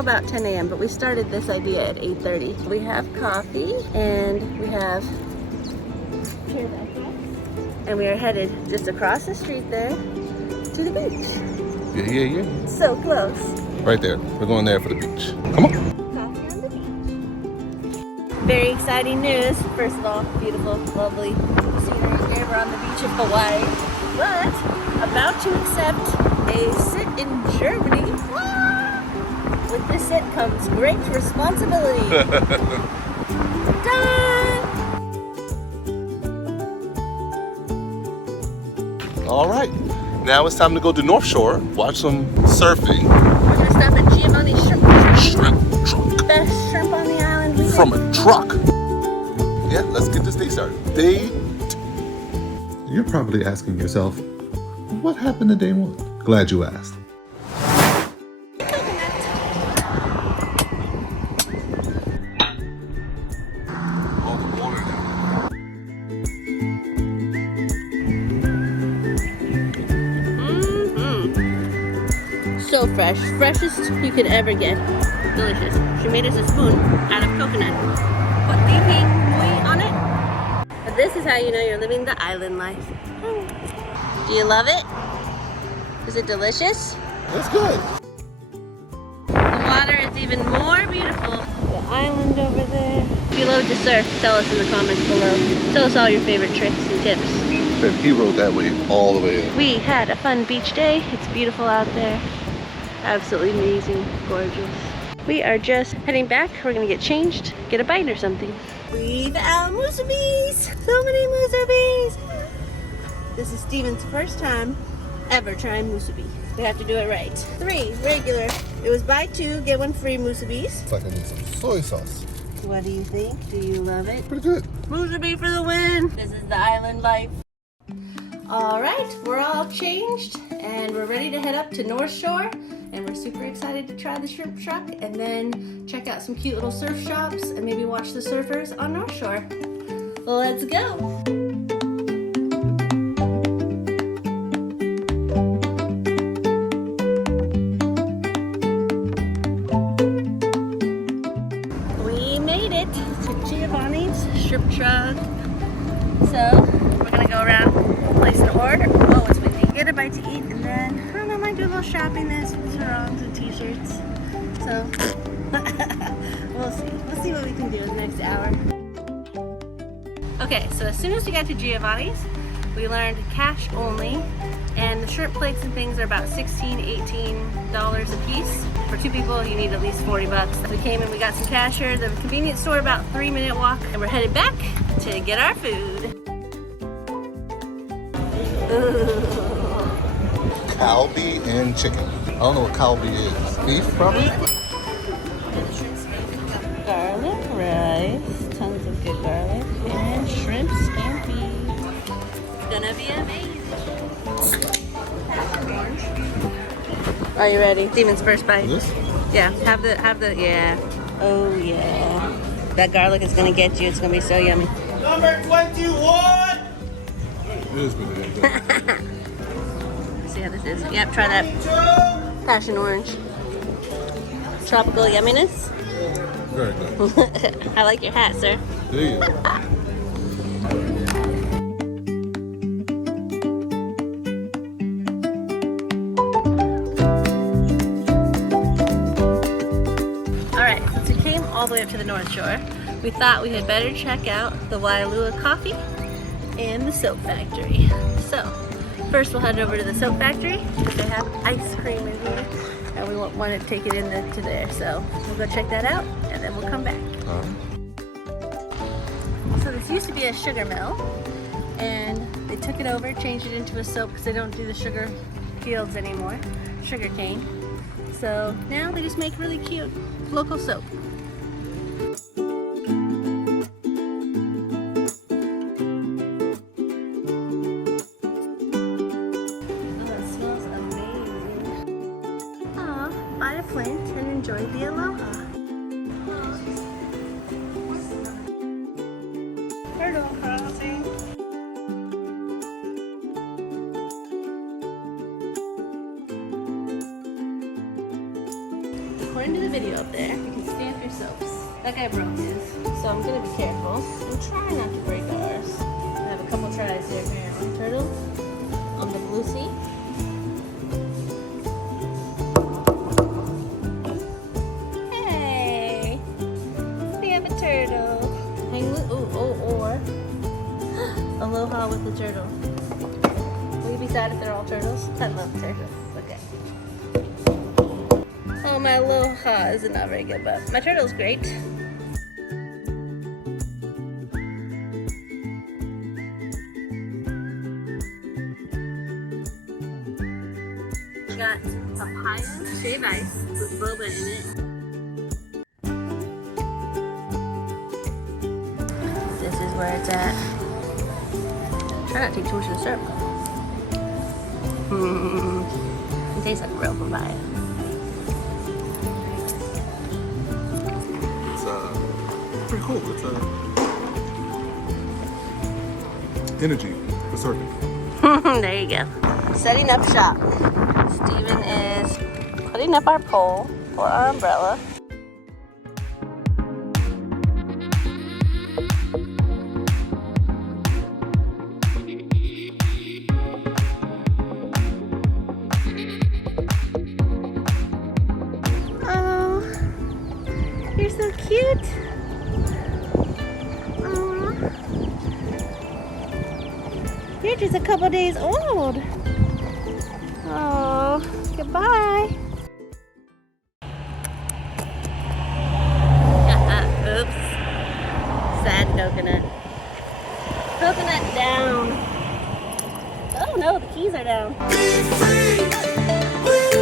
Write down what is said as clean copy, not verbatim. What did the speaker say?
now about 10 a.m., but we started this idea at 8:30. We have coffee and we have and we are headed just across the street there to the beach. Yeah. So close. Right there. We're going there for the beach. Come on. Coffee on the beach. Very exciting news. First of all, beautiful, lovely scenery here. We're on the beach of Hawaii, but about to accept a sit in Germany. With this sit comes great responsibility. Done! All right. Now it's time to go to North Shore, watch some surfing. We're gonna stop at Giovanni's shrimp truck. Shrimp truck. Best shrimp on the island. From a truck. Yeah, let's get this day started. You're probably asking yourself, what happened to day one? Glad you asked. All the water down. So fresh. Freshest you could ever get. Delicious. She made us a spoon out of coconut. Put leaping wheat on it. But this is how you know you're living the island life. Do you love it? Is it delicious? That's good. The water is even more beautiful. The island over there. If you love to surf, tell us in the comments below. Tell us all your favorite tricks and tips. And he rode that wave all the way in. We had a fun beach day. It's beautiful out there. Absolutely amazing, gorgeous. We are just heading back. We're gonna get changed, get a bite or something. We found Musubis! So many Musubis! This is Steven's first time ever trying Musubi. We have to do it right. 3 regular. It was buy 2, get 1 free Musubis. It's like I need some soy sauce. What do you think? Do you love it? Pretty good. Musubi for the win! This is the island life. All right, we're all changed and we're ready to head up to North Shore. And we're super excited to try the shrimp truck and then check out some cute little surf shops and maybe watch the surfers on North Shore. Let's go! We made it to Giovanni's shrimp truck. So we're gonna go around, place an order. Oh, it's windy. Get a bite to eat and then I don't know, I might do a little shopping this with sarongs and t-shirts. So we'll see. We'll see what we can do in the next hour. Okay, so as soon as we got to Giovanni's, we learned cash only, and the shrimp plates and things are about $16, $18 a piece. For 2 people, you need at least 40 bucks. We came and we got some cash here. The convenience store about 3-minute walk, and we're headed back to get our food. Ooh. Kalbi and chicken. I don't know what Kalbi is. Beef, probably? Garlic rice, tons of good garlic, and shrimp scampi. It's gonna be amazing. Are you ready? Steven's first bite. This? Yeah, have the, yeah. Oh yeah. That garlic is gonna get you. It's gonna be so yummy. Number 21! It is pretty good. See how this is. Yep, try that passion orange. Tropical yumminess. Very good. I like your hat, sir. There you go. Alright, since we came all the way up to the North Shore, we thought we had better check out the Waialua Coffee and the soap factory. So, first we'll head over to the soap factory because they have ice cream in here and we want to take it to there. So we'll go check that out and then we'll come back. So this used to be a sugar mill and they took it over, changed it into a soap because they don't do the sugar fields anymore, sugar cane. So now they just make really cute local soap. Buy a plant and enjoy the aloha. Turtle crossing. The we're into the video up there. You can stamp your soaps. That guy broke his, so I'm gonna be careful and try not to break ours. I have a couple tries there apparently. Turtle on the blue sea. Hey, we have a turtle. Hang loose. Or aloha with the turtle. Will you be sad if they're all turtles? I love turtles. Okay. Oh, my aloha is not very good, but my turtle's great. We got Papaya Shave Ice with boba in it. This is where it's at. Try not to take too much of the syrup. It tastes like real papaya. Pretty cool. It's energy for surfing. There you go. Setting up shop. Steven is putting up our pole for our umbrella. Oh, you're so cute. You're just a couple days old. Oh, goodbye. Oops. Sad coconut. Coconut down. Oh no, the keys are down. Be free.